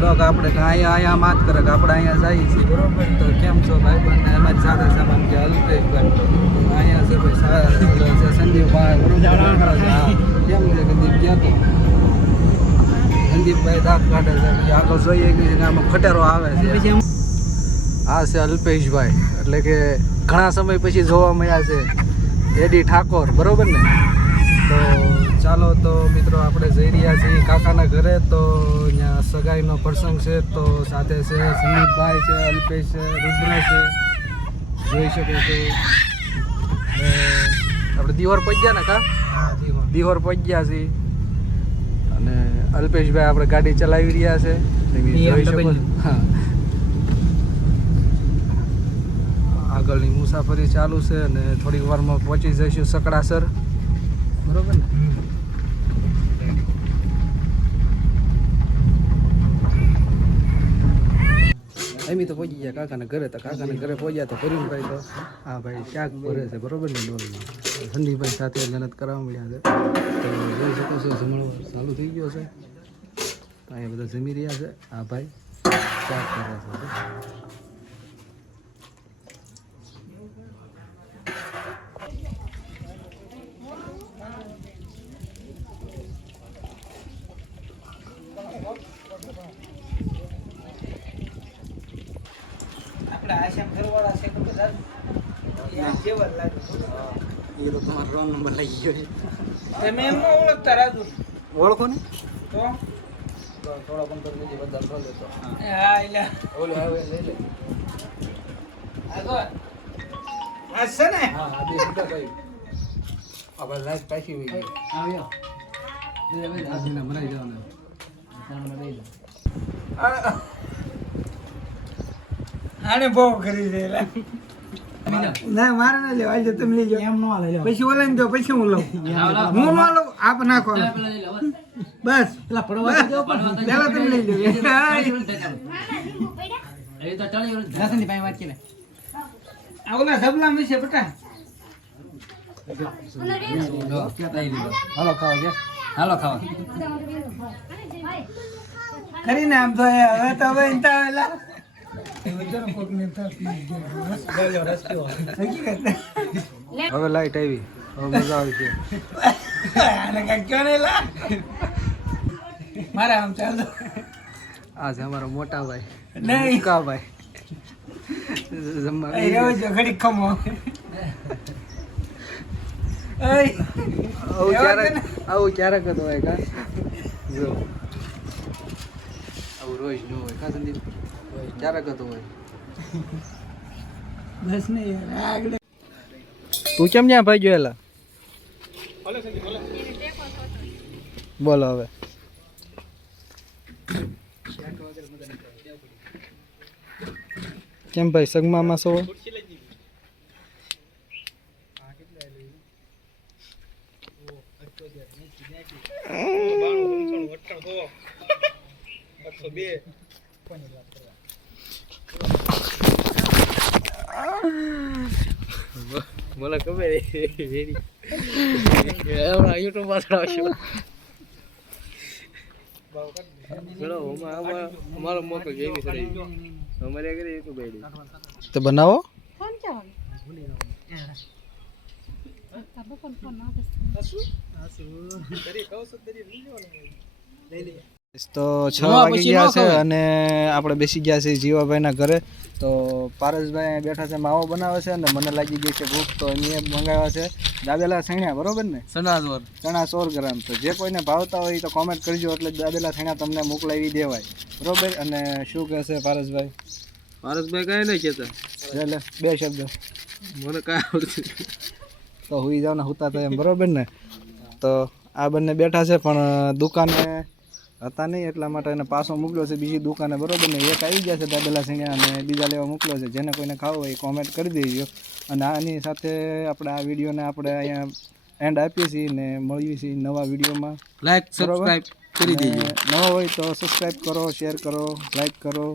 Blog આપણે અહીંયા માત કરે કે આપણે અહીંયા જઈએ છીએ બરોબર. તો કેમ છો ભાઈ બંને અમારી સાથે સામાન કે અલ્પેશભાઈ અહીંયા છે ભાઈ સંદીપભાઈ બરોબર. કેમ છે કે દીપ ગયા તો સંદીપભાઈ દાંત કાઢે છે આગળ જોઈએ કે આમાં ખટેરો આવે છે. આ છે અલ્પેશભાઈ એટલે કે ઘણા સમય પછી જોવા મળ્યા છે એડી ઠાકોર બરોબર ને. તો ચાલો તો મિત્રો આપણે જઈ રહ્યા છીએ કાકાના ઘરે. તો અહીંયા સગાઈનો પ્રસંગ છે તો સાથે છે સંદીપભાઈ છે, અલ્પેશ છે, રુદ્ર છે, જોઈ શકો છો. આપણે દિહોર પહોંચ્યા ને કા દિહોર પહોંચ્યા છીએ અને અલ્પેશભાઈ આપણે ગાડી ચલાવી રહ્યા છે જોઈ શકો. હા આગળની મુસાફરી ચાલુ છે અને થોડીક વારમાં પહોંચી જઈશું સકડાસર બરોબર ને. એમ તો પહોંચી ગયા કાકાના ઘરે. તો કાકાના ઘરે પહોંચ્યા તો કરીમભાઈ તો હા ભાઈ શાક ભરે છે બરોબર ને ડોલમાં. સંદીપભાઈ સાથે મહેનત કરવા મળ્યા છે તો જોઈ શકો છો જમણો ચાલુ થઈ ગયો છે. તો અહીંયા બધા જમી રહ્યા છે. હા ભાઈ શાક કરે છે. આશા ઘરવાળા છે તો બધા જેવા લાગે. એ તો તમારો રોંગ નંબર લઈ ગયો. તમે એમ ન ઓળખતા રાજુ? ઓળખો ને તો થોડા 15 મિનિટ બધા લો લેતો. હા એટલે ઓલો આવે લઈ લે. આગળ આ છે ને. હા આ બે સુધા ભાઈ હવે લાઈટ પાછી હોય ગઈ. આવ્યો બે બે આજીને મરાઈ જવાનું કાનમાં લઈ લો. આને બહુ કરી દેલા ના મારે ના લેવા આજે તમે લઈ જાઓ. એમ નો લે પછી ઓલાને દો પછી હું લઉં. હું નો લઉં આપ નાખો બસ પેલા પડવા દો પેલા તમે લઈ લો. એ તો ટળી દસની ભાઈ વાત કરે આ ઓલા સબલા મે છે બેટા. હાલો ખાવા ગયા હાલો ખાવા કરીને આમ તો હવે તો હવે ઇન્ટાવેલા હવે લાઈટ આવી હવે મજા આવી છે. મારા આમ ચાલો આ છે અમારા મોટા ભાઈ નહીં કા ભાઈ ઘડી ખમો આવું ક્યારેક જ હોય કા જો આવું રોજ ન હોય કા સંદીપ ક્યારેક જ હોય. બસ ને યાર તું કેમ ત્યાં ભાઈ જોયેલા બોલો હવે. કેમ ભાઈ સગમામાં છો? મને ખબર યુટ્યુબ પાછળ આવશે અમારો મોકો જેવી છે અમારે આગળ યુટ્યુબ આઈડી તો બનાવો. તો 6 વાગી ગયા છે અને આપણે બેસી ગયા છીએ જીવાભાઈના ઘરે. તો પારસભાઈ બેઠા છે માવો બનાવે છે અને મને લાગી ગઈ છે ભૂખ તો અહીંયા મંગાવ્યા છે દાબેલા છણ્યા બરોબર ને ચણા 100 ગ્રામ. તો જે કોઈને ભાવતા હોય તો કોમેન્ટ કરજો એટલે દાબેલા છણ્યા તમને મોકલાવી દેવાય બરોબર. અને શું કહેશે પારસભાઈ? પારસભાઈ કઈ નહીં કહેતા એટલે બે શબ્દ મને કાંઈ આવડતું તો હુઈ જાવ ને હુતા તો એમ બરોબર ને. તો આ બંને બેઠા છે પણ દુકાને હતા નહીં એટલા માટે એને પાછો મોકલ્યો છે બીજી દુકાને બરોબર ને. એક આવી ગયા છે દાબેલા સીણ્યા અને બીજા લેવા મોકલ્યો છે. જેને કોઈને ખાવું હોય કોમેન્ટ કરી દેજો. અને આની સાથે આપણે આ વિડીયોને આપણે અહીંયા એન્ડ આપીએ છીએ ને મળીએ છીએ નવા વિડીયોમાં. લાઈક સબસ્ક્રાઈબ કરી દેજો. નવા હોય તો સબસ્ક્રાઈબ કરો, શેર કરો, લાઈક કરો.